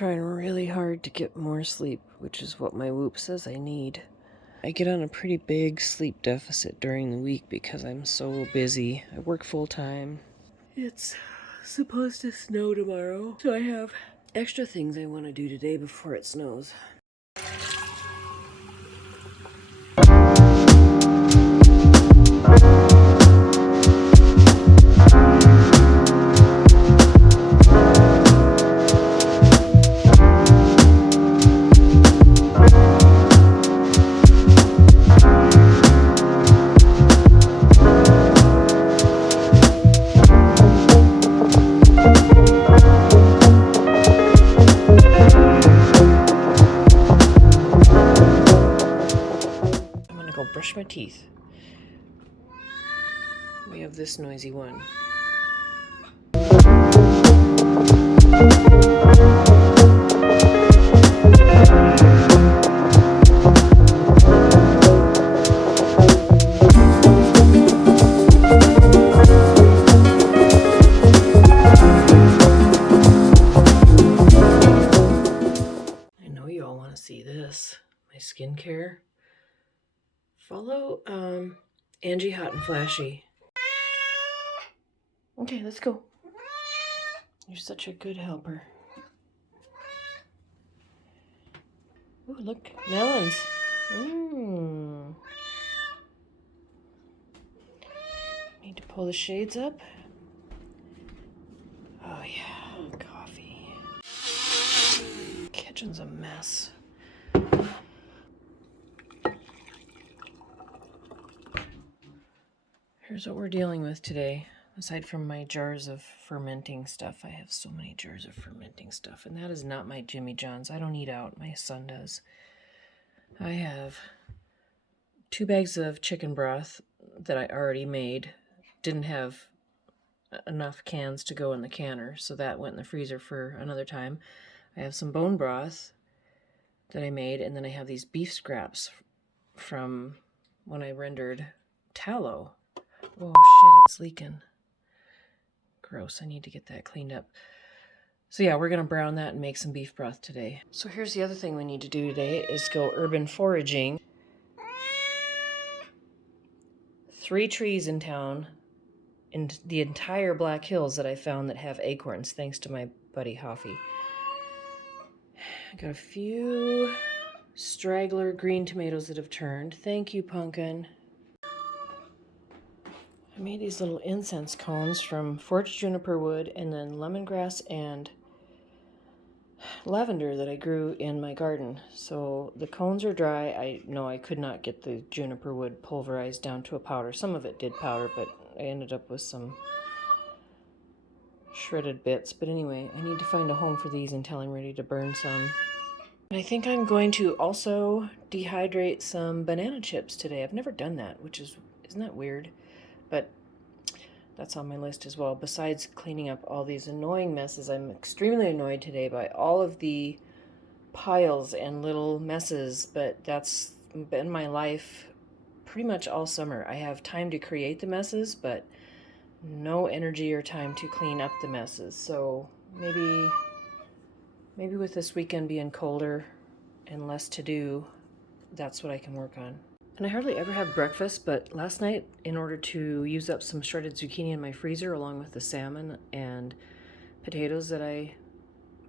trying really hard to get more sleep, which is what my Whoop says I need. I get on a pretty big sleep deficit during the week because I'm so busy. I work full time. It's supposed to snow tomorrow, so I have extra things I want to do today before it snows. Brush my teeth. We have this noisy one. I know you all want to see this. My skincare. Follow Angie Hot and Flashy. Okay, let's go. You're such a good helper. Oh, look, melons. Need to pull the shades up. Oh yeah, coffee. Kitchen's a mess. Here's what we're dealing with today. Aside from my jars of fermenting stuff, I have so many jars of fermenting stuff, and that is not my Jimmy John's. I don't eat out. My son does. I have 2 bags of chicken broth that I already made. Didn't have enough cans to go in the canner, so that went in the freezer for another time. I have some bone broth that I made, and then I have these beef scraps from when I rendered tallow. Oh shit, it's leaking. Gross, I need to get that cleaned up. So yeah, we're gonna brown that and make some beef broth today. So here's the other thing we need to do today is go urban foraging. 3 trees in town, in the entire Black Hills that I found that have acorns, thanks to my buddy Hoffy. I got a few straggler green tomatoes that have turned. Thank you, Pumpkin. I made these little incense cones from forged juniper wood and then lemongrass and lavender that I grew in my garden. So the cones are dry. I know I could not get the juniper wood pulverized down to a powder. Some of it did powder, but I ended up with some shredded bits. But anyway, I need to find a home for these until I'm ready to burn some. And I think I'm going to also dehydrate some banana chips today. I've never done that, isn't that weird? But that's on my list as well. Besides cleaning up all these annoying messes, I'm extremely annoyed today by all of the piles and little messes, but that's been my life pretty much all summer. I have time to create the messes, but no energy or time to clean up the messes. So maybe with this weekend being colder and less to do, that's what I can work on. And I hardly ever have breakfast, but last night, in order to use up some shredded zucchini in my freezer, along with the salmon and potatoes that I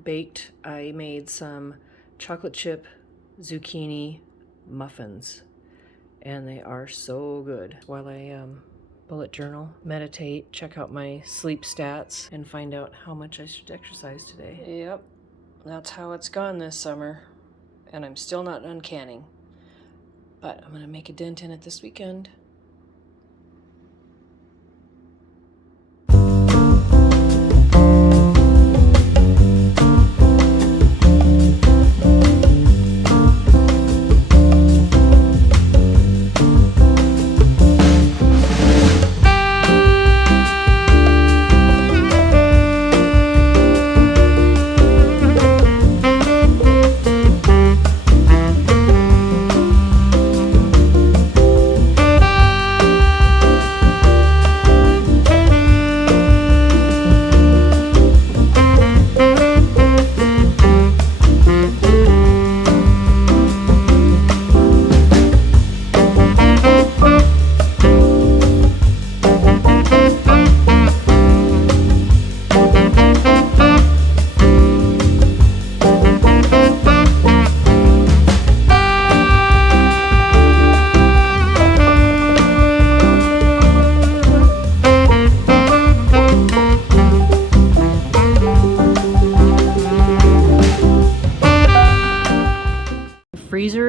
baked, I made some chocolate chip zucchini muffins. And they are so good. While I bullet journal, meditate, check out my sleep stats, and find out how much I should exercise today. Yep, that's how it's gone this summer. And I'm still not done canning. But I'm going to make a dent in it this weekend.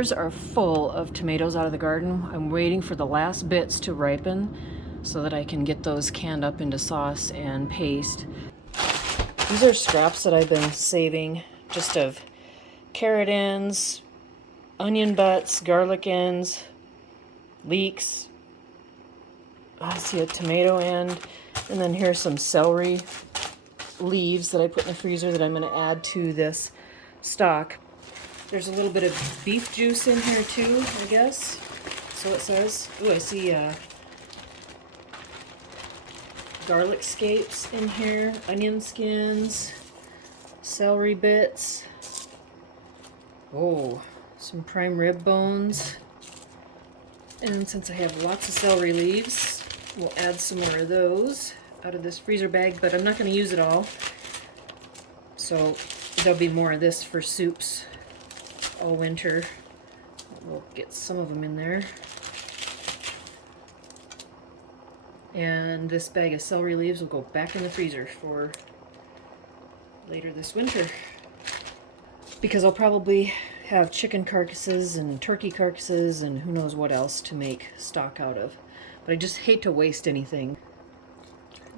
freezers are full of tomatoes out of the garden. I'm waiting for the last bits to ripen so that I can get those canned up into sauce and paste. These are scraps that I've been saving just of carrot ends, onion butts, garlic ends, leeks. I see a tomato end, and then here's some celery leaves that I put in the freezer that I'm going to add to this stock. There's a little bit of beef juice in here too, I guess. So it says. Ooh, I see garlic scapes in here, onion skins, celery bits. Oh, some prime rib bones. And since I have lots of celery leaves, we'll add some more of those out of this freezer bag, but I'm not going to use it all. So there'll be more of this for soups all winter. We'll get some of them in there. And this bag of celery leaves will go back in the freezer for later this winter. Because I'll probably have chicken carcasses and turkey carcasses and who knows what else to make stock out of. But I just hate to waste anything.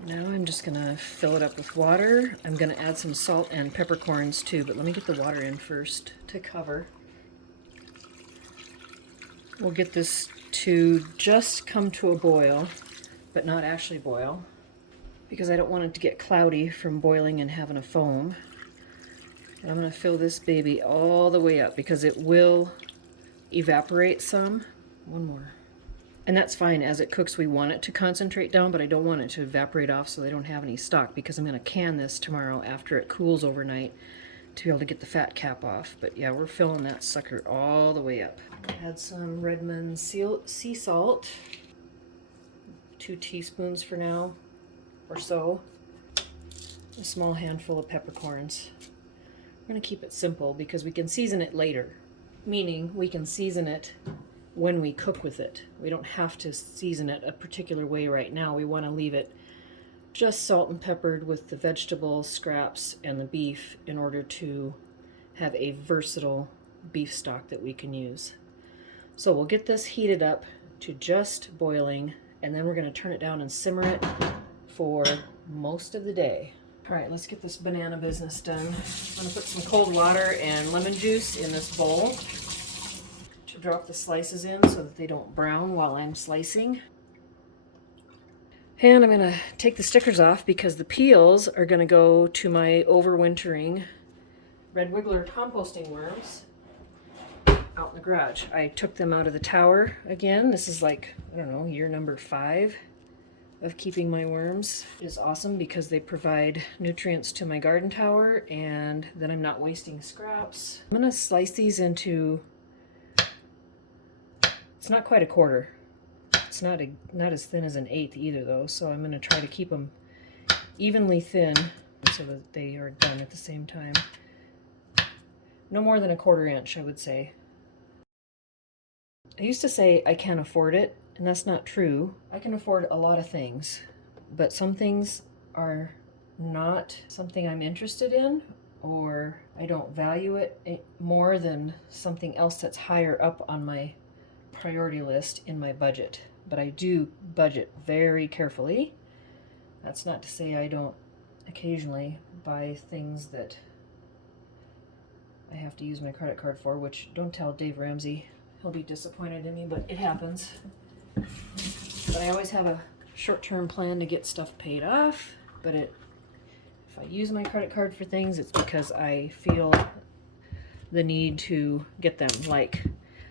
Now I'm just going to fill it up with water. I'm going to add some salt and peppercorns too, but let me get the water in first to cover. We'll get this to just come to a boil, but not actually boil, because I don't want it to get cloudy from boiling and having a foam. And I'm going to fill this baby all the way up because it will evaporate some. One more. And that's fine. As it cooks, we want it to concentrate down, but I don't want it to evaporate off so they don't have any stock, because I'm going to can this tomorrow after it cools overnight to be able to get the fat cap off. But yeah, we're filling that sucker all the way up. Add some Redmond sea salt. 2 teaspoons for now, or so. A small handful of peppercorns. We're going to keep it simple because we can season it later. Meaning we can season it when we cook with it. We don't have to season it a particular way right now. We want to leave it just salt and peppered with the vegetable scraps and the beef in order to have a versatile beef stock that we can use. So we'll get this heated up to just boiling, and then we're going to turn it down and simmer it for most of the day. All right, let's get this banana business done. I'm going to put some cold water and lemon juice in this bowl to drop the slices in so that they don't brown while I'm slicing. And I'm going to take the stickers off because the peels are going to go to my overwintering red wiggler composting worms out in the garage. I took them out of the tower again. This is like, I don't know, year number 5 of keeping my worms. It is awesome because they provide nutrients to my garden tower, and then I'm not wasting scraps. I'm going to slice these into, it's not quite a quarter. It's not as thin as an eighth either though, so I'm going to try to keep them evenly thin so that they are done at the same time. No more than a 1/4 inch, I would say. I used to say I can't afford it, and that's not true. I can afford a lot of things, but some things are not something I'm interested in, or I don't value it more than something else that's higher up on my priority list in my budget. But I do budget very carefully. That's not to say I don't occasionally buy things that I have to use my credit card for, which don't tell Dave Ramsey. He'll be disappointed in me, but it happens. But I always have a short-term plan to get stuff paid off, but if I use my credit card for things, it's because I feel the need to get them, like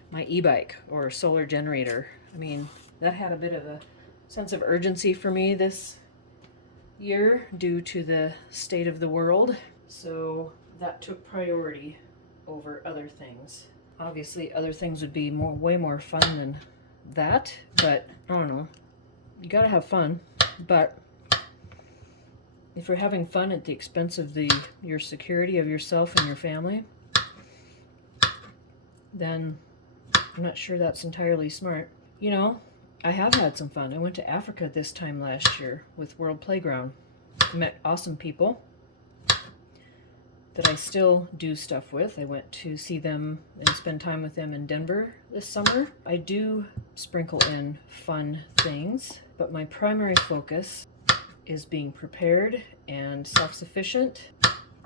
my e-bike or solar generator. I mean, that had a bit of a sense of urgency for me this year due to the state of the world, so that took priority over other things. Obviously, other things would be way more fun than that, but I don't know. You gotta have fun, but if you're having fun at the expense of your security of yourself and your family, then I'm not sure that's entirely smart. You know, I have had some fun. I went to Africa this time last year with World Playground. Met awesome people. that I still do stuff with. I went to see them and spend time with them in Denver this summer. I do sprinkle in fun things, but my primary focus is being prepared and self-sufficient,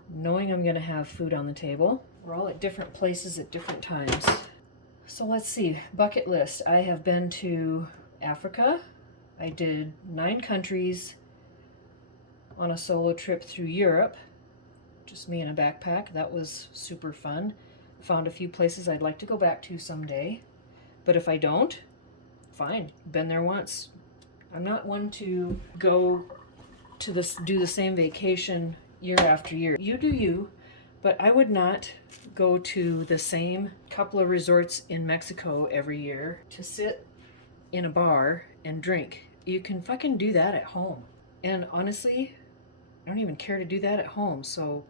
knowing I'm gonna have food on the table. We're all at different places at different times. So let's see, bucket list. I have been to Africa. I did 9 countries on a solo trip through Europe. Just me in a backpack. That was super fun. Found a few places I'd like to go back to someday. But if I don't, fine. Been there once. I'm not one to go to do the same vacation year after year. You do you, but I would not go to the same couple of resorts in Mexico every year to sit in a bar and drink. You can fucking do that at home. And honestly, I don't even care to do that at home. So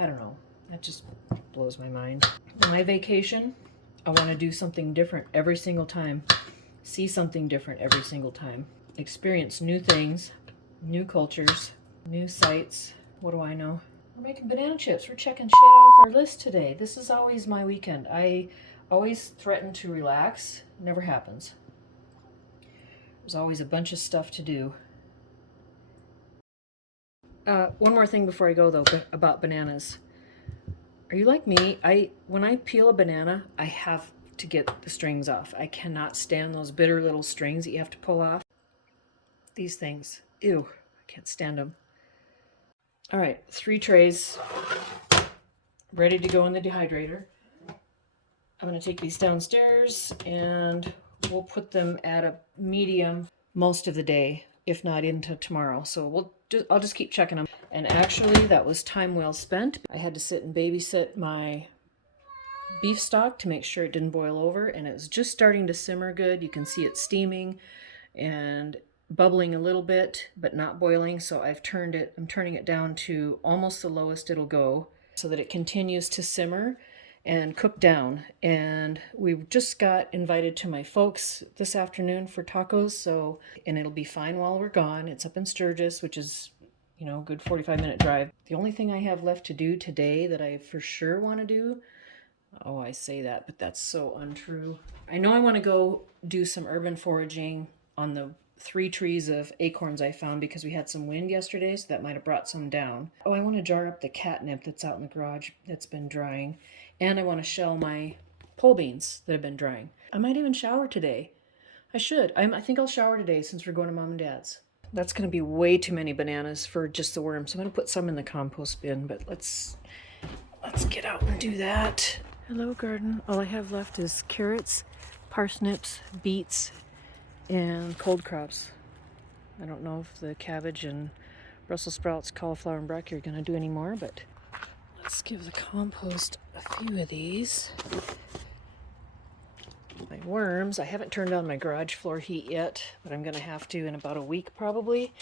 I don't know. That just blows my mind. My vacation, I want to do something different every single time. See something different every single time. Experience new things, new cultures, new sights. What do I know? We're making banana chips. We're checking shit off our list today. This is always my weekend. I always threaten to relax. Never happens. There's always a bunch of stuff to do. One more thing before I go, though, about bananas. Are you like me? When I peel a banana, I have to get the strings off. I cannot stand those bitter little strings that you have to pull off. These things. Ew, I can't stand them. All right, 3 trays ready to go in the dehydrator. I'm going to take these downstairs and we'll put them at a medium most of the day, if not into tomorrow. So I'll just keep checking them. And actually, that was time well spent. I had to sit and babysit my beef stock to make sure it didn't boil over, and it was just starting to simmer good. You can see it steaming and bubbling a little bit, but not boiling. So I'm turning it down to almost the lowest it'll go so that it continues to simmer and cook down. And we just got invited to my folks this afternoon for tacos, and it'll be fine while we're gone. It's up in Sturgis, which is, a good 45-minute drive. The only thing I have left to do today that I for sure want to do, oh, I say that, but that's so untrue. I know I want to go do some urban foraging on the 3 trees of acorns I found because we had some wind yesterday, so that might have brought some down. Oh, I want to jar up the catnip that's out in the garage that's been drying. And I want to shell my pole beans that have been drying. I might even shower today. I should. I think I'll shower today since we're going to Mom and Dad's. That's going to be way too many bananas for just the worms. I'm going to put some in the compost bin, but let's get out and do that. Hello, garden. All I have left is carrots, parsnips, beets, and cold crops. I don't know if the cabbage and Brussels sprouts, cauliflower, and broccoli are going to do any more, but let's give the compost a few of these. My worms, I haven't turned on my garage floor heat yet, but I'm going to have to in about a week probably.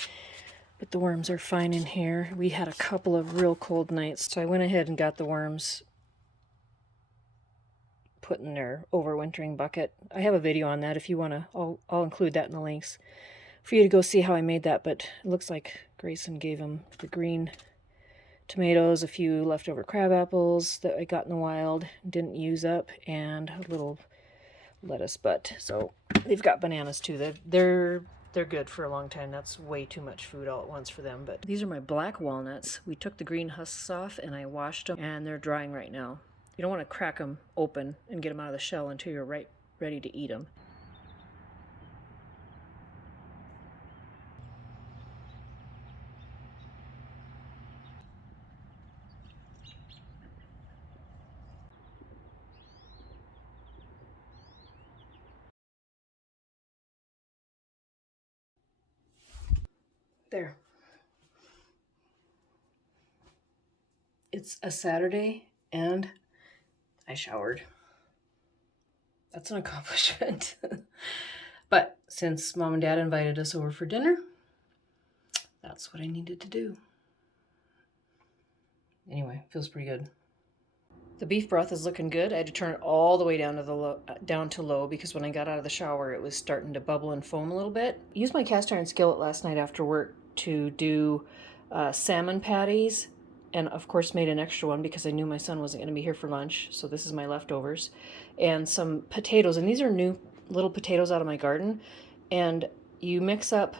But the worms are fine in here. We had a couple of real cold nights, so I went ahead and got the worms put in their overwintering bucket. I have a video on that if you want to. I'll include that in the links for you to go see how I made that, but it looks like Grayson gave them the green tomatoes, a few leftover crab apples that I got in the wild, didn't use up, and a little lettuce butt. So they've got bananas too. They're good for a long time. That's way too much food all at once for them. But these are my black walnuts. We took the green husks off and I washed them, and they're drying right now. You don't want to crack them open and get them out of the shell until you're ready to eat them. There. It's a Saturday and I showered. That's an accomplishment. But since Mom and Dad invited us over for dinner, that's what I needed to do. Anyway, feels pretty good. The beef broth is looking good. I had to turn it all the way down to low because when I got out of the shower, it was starting to bubble and foam a little bit. I used my cast iron skillet last night after work to do salmon patties and of course made an extra one because I knew my son wasn't going to be here for lunch. So this is my leftovers. And some potatoes, and these are new little potatoes out of my garden. And you mix up,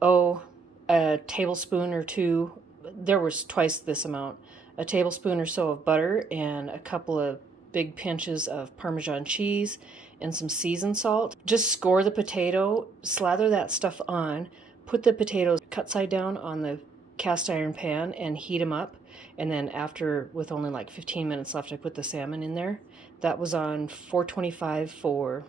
a tablespoon or two, there was twice this amount, a tablespoon or so of butter and a couple of big pinches of Parmesan cheese and some seasoned salt. Just score the potato, slather that stuff on, put the potatoes cut side down on the cast iron pan and heat them up. And then after, with only like 15 minutes left, I put the salmon in there. That was on 425 for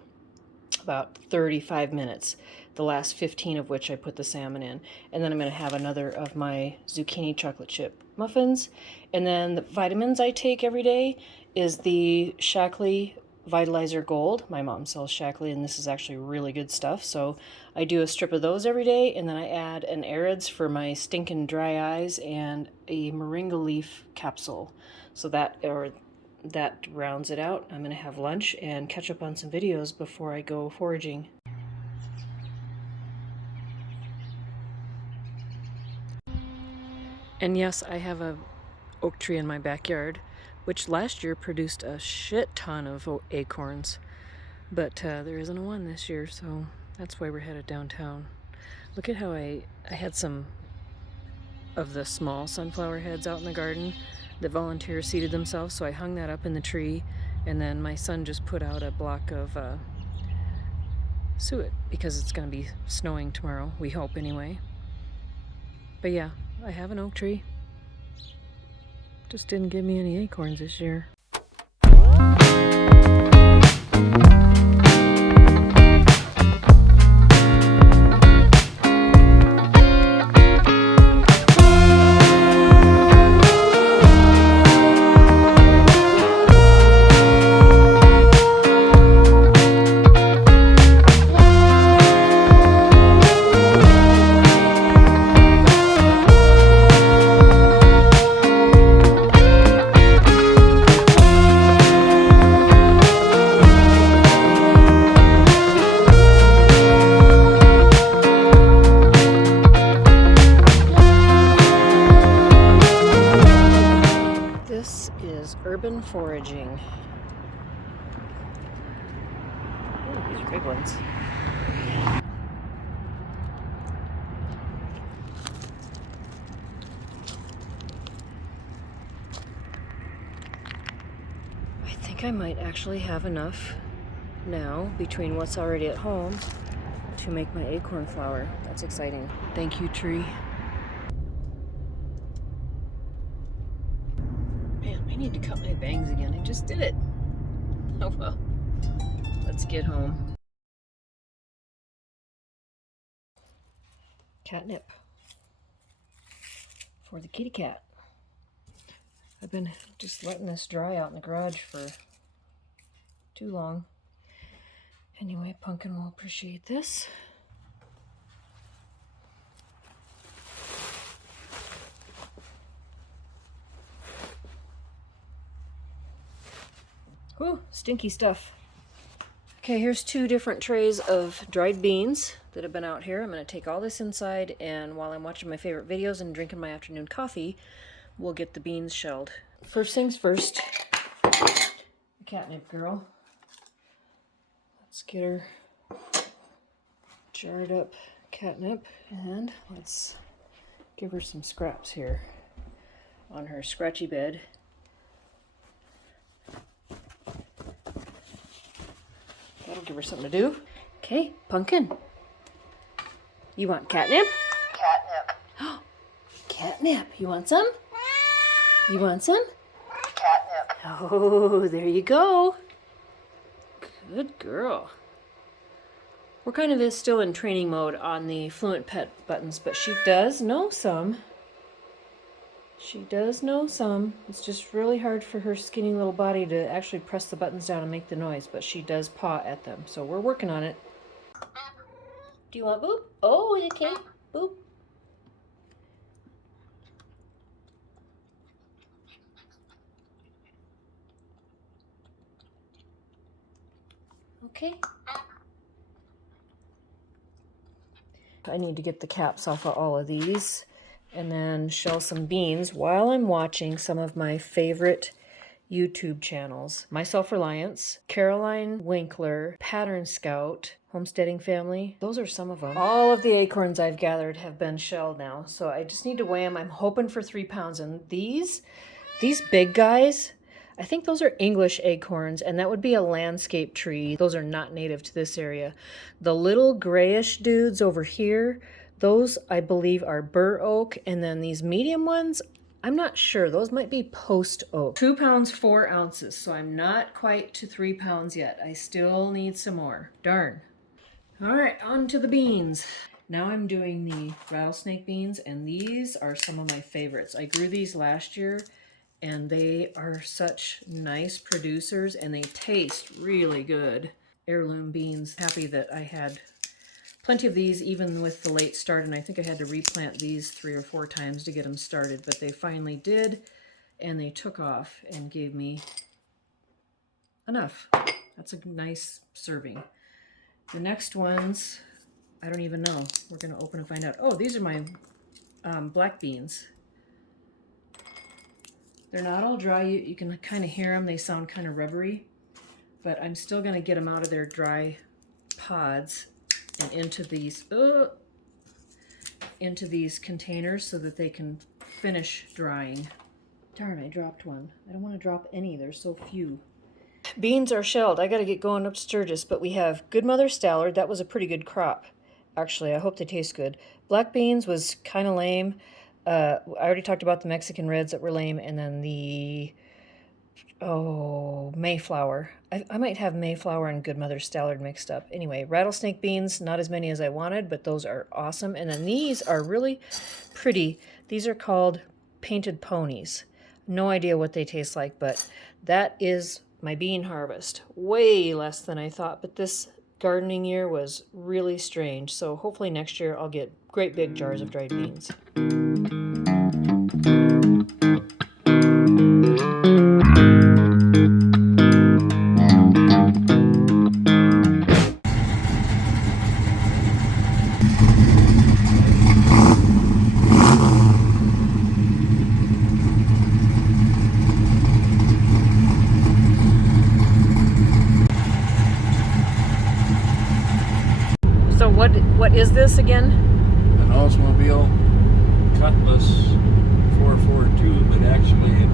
about 35 minutes, the last 15 of which I put the salmon in. And then I'm going to have another of my zucchini chocolate chip muffins. And then the vitamins I take every day is the Shaklee Vitalizer Gold. My mom sells Shaklee, and this is actually really good stuff. So I do a strip of those every day, and then I add an Arids for my stinking dry eyes and a moringa leaf capsule. So that rounds it out. I'm going to have lunch and catch up on some videos before I go foraging. And yes, I have a oak tree in my backyard, which last year produced a shit ton of acorns, but there isn't a one this year, so that's why we're headed downtown. Look at how I had some of the small sunflower heads out in the garden that volunteers seeded themselves, so I hung that up in the tree, and then my son just put out a block of suet because it's going to be snowing tomorrow, we hope anyway. But yeah, I have an oak tree. Just didn't give me any acorns this year. This is urban foraging. Ooh, these are big ones. I think I might actually have enough now between what's already at home to make my acorn flour. That's exciting. Thank you, tree. Man, I need to cut my bangs again. I just did it. Oh well. Let's get home. Catnip for the kitty cat. I've been just letting this dry out in the garage for too long. Anyway, Pumpkin will appreciate this. Whew, stinky stuff. Okay, here's 2 different trays of dried beans that have been out here. I'm going to take all this inside, and while I'm watching my favorite videos and drinking my afternoon coffee, we'll get the beans shelled. First things first, the catnip girl. Let's get her jarred up catnip, and let's give her some scraps here on her scratchy bed. That'll give her something to do. Okay, Pumpkin. You want catnip? Catnip. Catnip. You want some? You want some? Catnip. Oh, there you go. Good girl. We're kind of still in training mode on the Fluent Pet buttons, but she does know some. She does know some. It's just really hard for her skinny little body to actually press the buttons down and make the noise, but she does paw at them, so we're working on it. Do you want Boop? Oh, okay. Boop. Okay. I need to get the caps off of all of these and then shell some beans while I'm watching some of my favorite YouTube channels. My Self-Reliance, Caroline Winkler, Pattern Scout, Homesteading Family. Those are some of them. All of the acorns I've gathered have been shelled now, so I just need to weigh them. I'm hoping for 3 pounds. And these big guys, I think those are English acorns, and that would be a landscape tree. Those are not native to this area. The little grayish dudes over here, those I believe are bur oak, and then these medium ones, I'm not sure. Those might be post oak. 2 pounds, 4 ounces. So I'm not quite to 3 pounds yet. I still need some more. Darn. All right, on to the beans. Now I'm doing the rattlesnake beans, and these are some of my favorites. I grew these last year, and they are such nice producers, and they taste really good. Heirloom beans. Happy that I had plenty of these even with the late start, and I think I had to replant these 3 or 4 times to get them started, but they finally did, and they took off and gave me enough. That's a nice serving. The next ones, I don't even know. We're going to open and find out. Oh, these are my black beans. They're not all dry. You can kind of hear them. They sound kind of rubbery, but I'm still going to get them out of their dry pods and into these containers so that they can finish drying. Darn, I dropped one. I don't want to drop any. There's so few. Beans are shelled. I got to get going up Sturgis, but we have Good Mother Stallard. That was a pretty good crop. Actually, I hope they taste good. Black beans was kind of lame. I already talked about the Mexican reds that were lame, and then the Mayflower. I might have Mayflower and Good Mother Stallard mixed up. Anyway, rattlesnake beans, not as many as I wanted, but those are awesome. And then these are really pretty. These are called painted ponies. No idea what they taste like, but that is my bean harvest. Way less than I thought, but this gardening year was really strange. So hopefully next year I'll get great big jars of dried beans. So what is this again? An Oldsmobile Cutlass 442, but actually in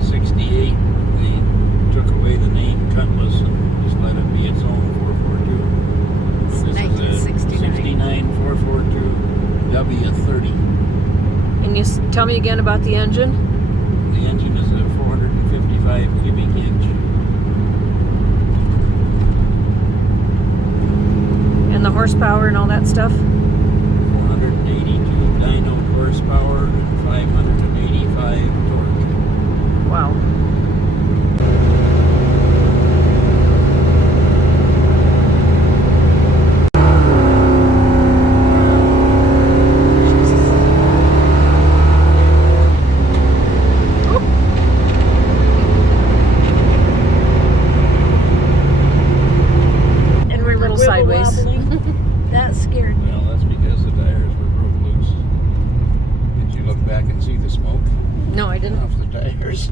68 they took away the name Cutlass and just let it be its own 442. So this is a 69 442 W30. And you tell me again about the engine? The engine is a 455 cubic inch. And the horsepower and all that stuff? 482 dyno horsepower and 585 torque. Wow. And we're a little sideways. That scared me. Well, that's because the tires were broke loose. Did you look back and see the smoke No, I didn't. off the tires?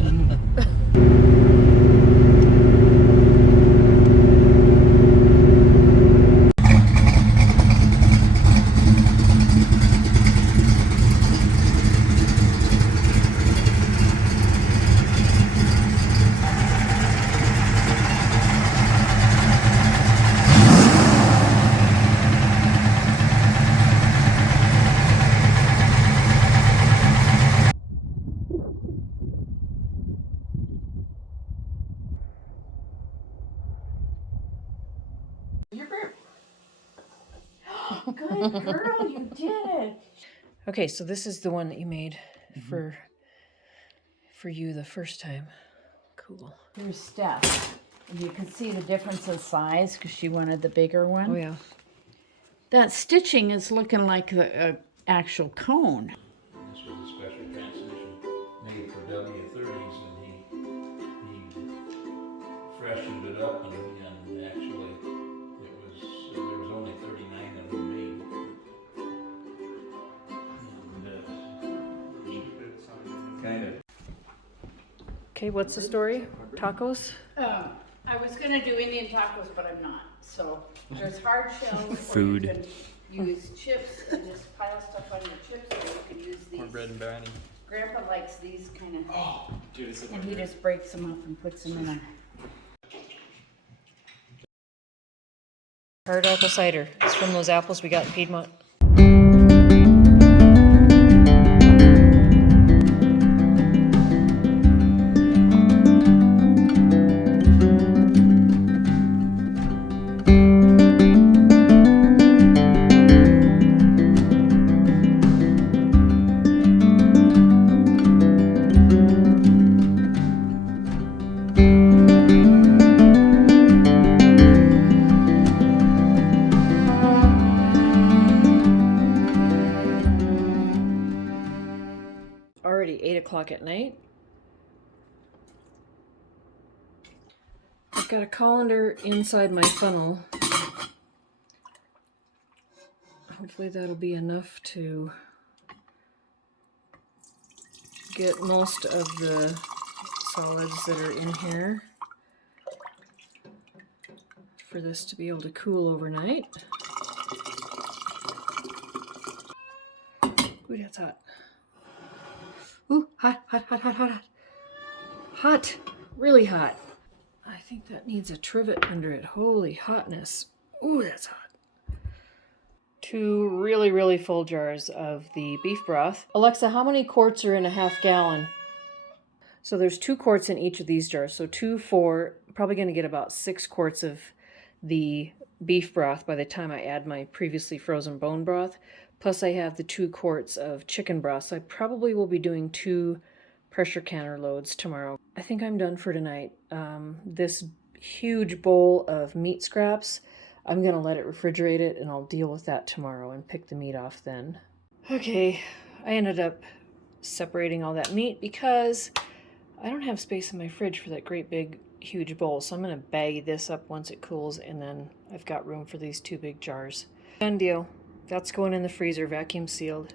Good girl, you did it. Okay, so this is the one that you made for you the first time. Cool. Here's Steph. And you can see the difference of size because she wanted the bigger one. Oh yeah. That stitching is looking like the actual cone. This was a special transmission made for W30s, and he freshened it up, and actually there was only 39 of them made. And Okay, what's the story? Tacos? I was gonna do Indian tacos, but I'm not. So there's hard shells. Food. Or you can use chips and just pile stuff on your chips, or you can use these. Cornbread and brownie. Grandpa likes these kind of. Oh, dude, it's And he just breaks them up and puts them in a. Hard apple cider. It's from those apples we got in Piedmont. Already 8 o'clock at night. I've got a colander inside my funnel. Hopefully that'll be enough to get most of the solids that are in here for this to be able to cool overnight. Ooh, that's hot. Ooh, hot, hot, hot, hot, hot, hot. Hot, really hot. I think that needs a trivet under it. Holy hotness. Ooh, that's hot. 2 really, really full jars of the beef broth. Alexa, how many quarts are in a half gallon? So there's 2 quarts in each of these jars. So 2, 4, probably going to get about 6 quarts of the beef broth by the time I add my previously frozen bone broth. Plus I have the 2 quarts of chicken broth. So I probably will be doing 2 pressure canner loads tomorrow. I think I'm done for tonight. This huge bowl of meat scraps, I'm going to let it refrigerate it and I'll deal with that tomorrow and pick the meat off then. Okay, I ended up separating all that meat because I don't have space in my fridge for that great big huge bowl. So I'm going to bag this up once it cools and then I've got room for these 2 big jars. Done deal. That's going in the freezer, vacuum sealed.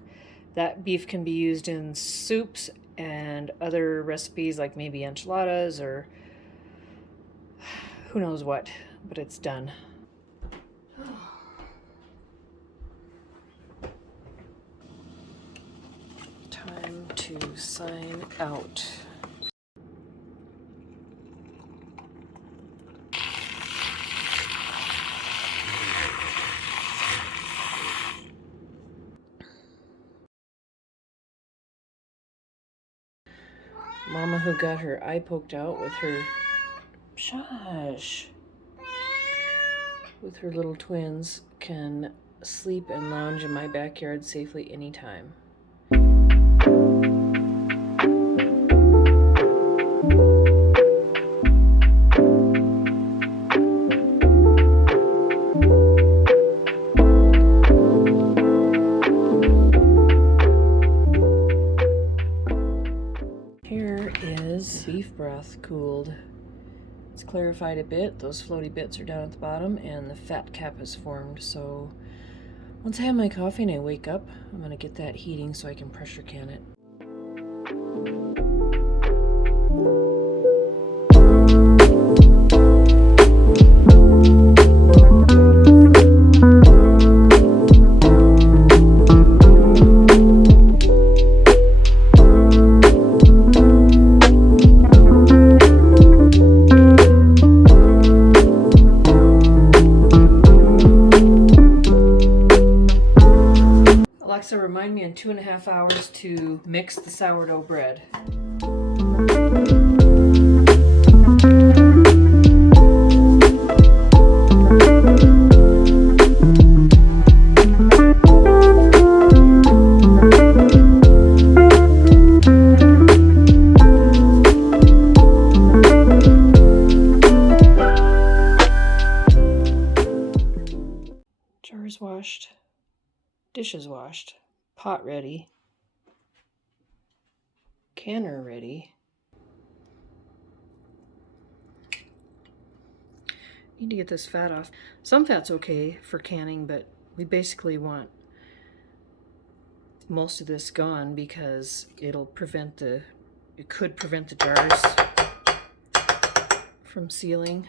That beef can be used in soups and other recipes like maybe enchiladas or who knows what, but it's done. Time to sign out. Mama, who got her eye poked out with her shush with her little twins, can sleep and lounge in my backyard safely anytime. Here is beef broth cooled. It's clarified a bit. Those floaty bits are down at the bottom and the fat cap has formed. So once I have my coffee and I wake up, I'm going to get that heating so I can pressure can it. Alexa, remind me in 2.5 hours to mix the sourdough bread. Jars washed. Dishes washed, pot ready, canner ready. Need to get this fat off. Some fat's okay for canning, but we basically want most of this gone because it'll prevent the it could prevent the jars from sealing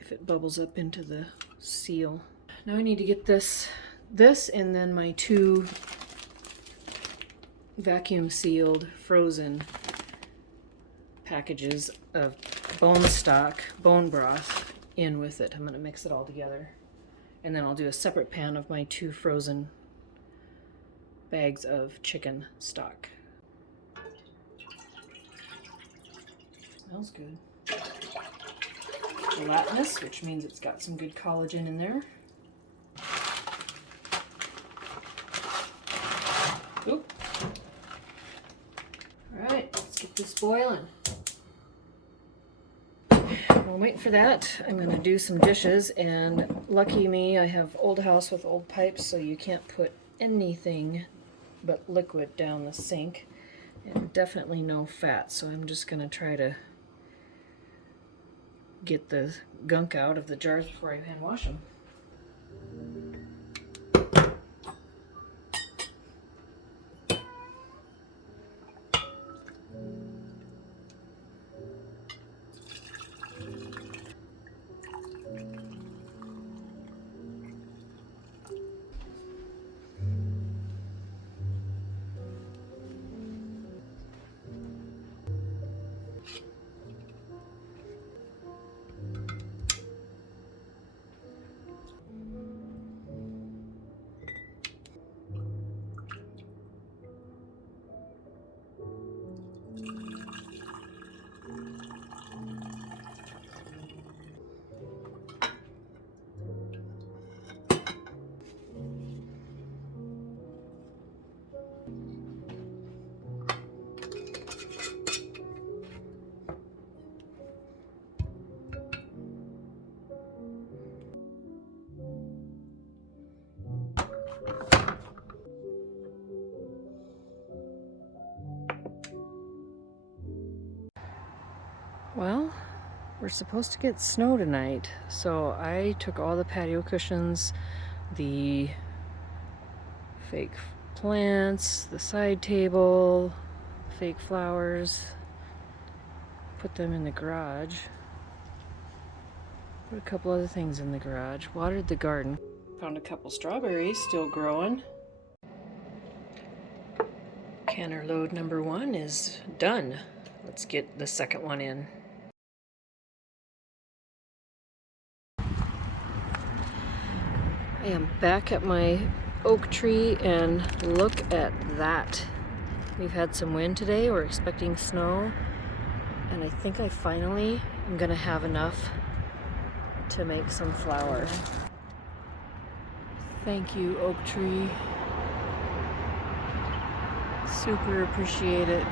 if it bubbles up into the seal. Now I need to get this and then my 2 vacuum sealed frozen packages of bone broth in with it. I'm going to mix it all together. And then I'll do a separate pan of my 2 frozen bags of chicken stock. Smells good. Gelatinous, which means it's got some good collagen in there. Oop. Alright, let's get this boiling. While I'm waiting for that, I'm going to do some dishes, and lucky me, I have old house with old pipes, so you can't put anything but liquid down the sink, and definitely no fat, so I'm just going to try to get the gunk out of the jars before I hand wash them. Well, we're supposed to get snow tonight, so I took all the patio cushions, the fake plants, the side table, fake flowers, put them in the garage, put a couple other things in the garage, watered the garden, found a couple strawberries still growing. Canner load number 1 is done. Let's get the second one in. I am back at my oak tree, and look at that. We've had some wind today, we're expecting snow, and I think I finally am gonna have enough to make some flour. Thank you, oak tree. Super appreciate it.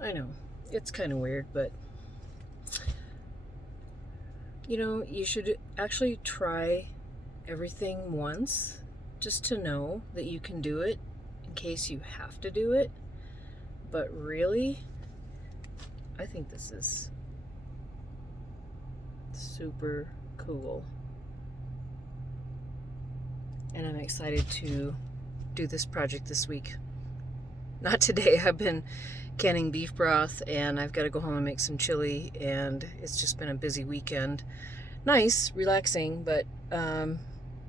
I know, it's kind of weird, but you know, you should actually try everything once just to know that you can do it in case you have to do it. But really, I think this is super cool. And I'm excited to do this project this week. Not today, I've been canning beef broth, and I've got to go home and make some chili, and it's just been a busy weekend. Nice, relaxing, but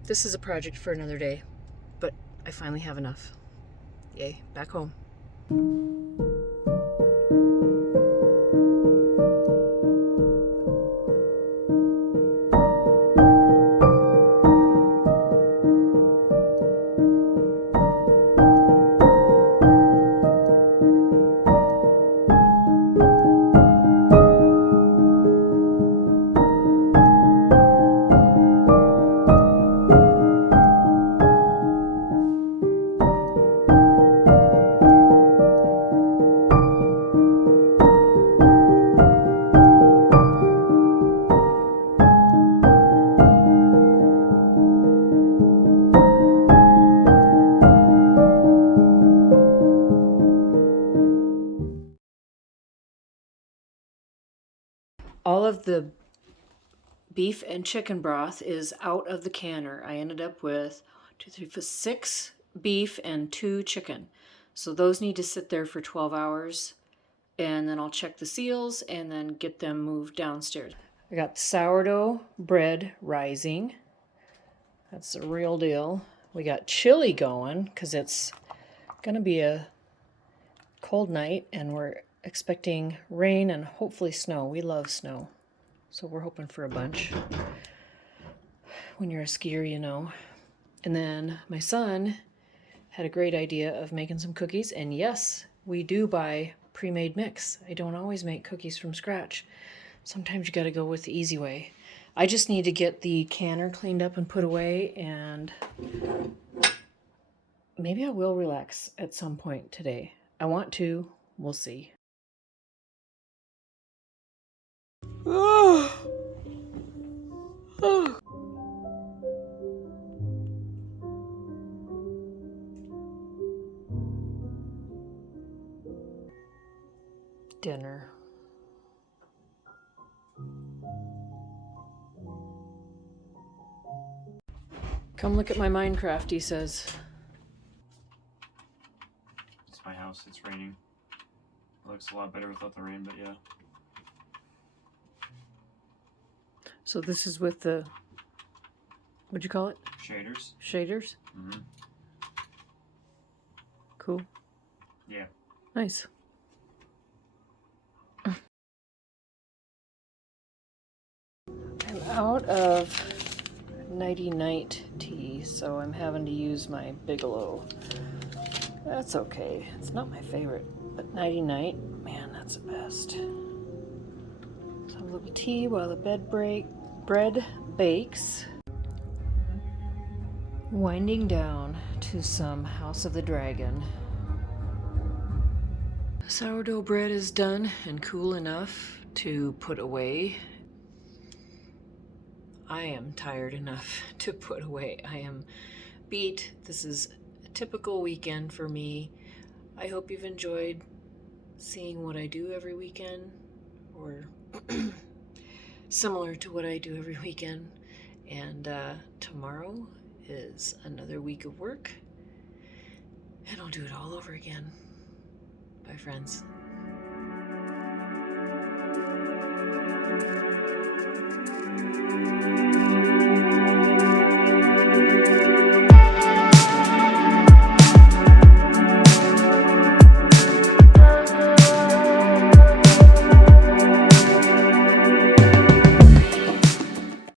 this is a project for another day. But I finally have enough. Yay, back home. All of the beef and chicken broth is out of the canner. I ended up with 6 beef and 2 chicken. So those need to sit there for 12 hours. And then I'll check the seals and then get them moved downstairs. I got sourdough bread rising. That's the real deal. We got chili going because it's going to be a cold night and we're expecting rain and hopefully snow. We love snow. So we're hoping for a bunch. When you're a skier, you know. And then my son had a great idea of making some cookies. And yes, we do buy pre-made mix. I don't always make cookies from scratch. Sometimes you got to go with the easy way. I just need to get the canner cleaned up and put away, and maybe I will relax at some point today. I want to. We'll see. Dinner. Come look at my Minecraft, he says. It's my house, it's raining. It looks a lot better without the rain, but yeah. So this is with the, what'd you call it? Shaders? Shaders? Mm-hmm. Cool. Yeah. Nice. I'm out of Nighty Night tea, so I'm having to use my Bigelow. That's okay. It's not my favorite, but Nighty Night, man, that's the best. So a little tea while the bread bakes. Winding down to some House of the Dragon. Sourdough bread is done and cool enough to put away. I am tired enough to put away. I am beat. This is a typical weekend for me. I hope you've enjoyed seeing what I do every weekend, or similar to what I do every weekend. And tomorrow is another week of work, and I'll do it all over again. Bye, friends.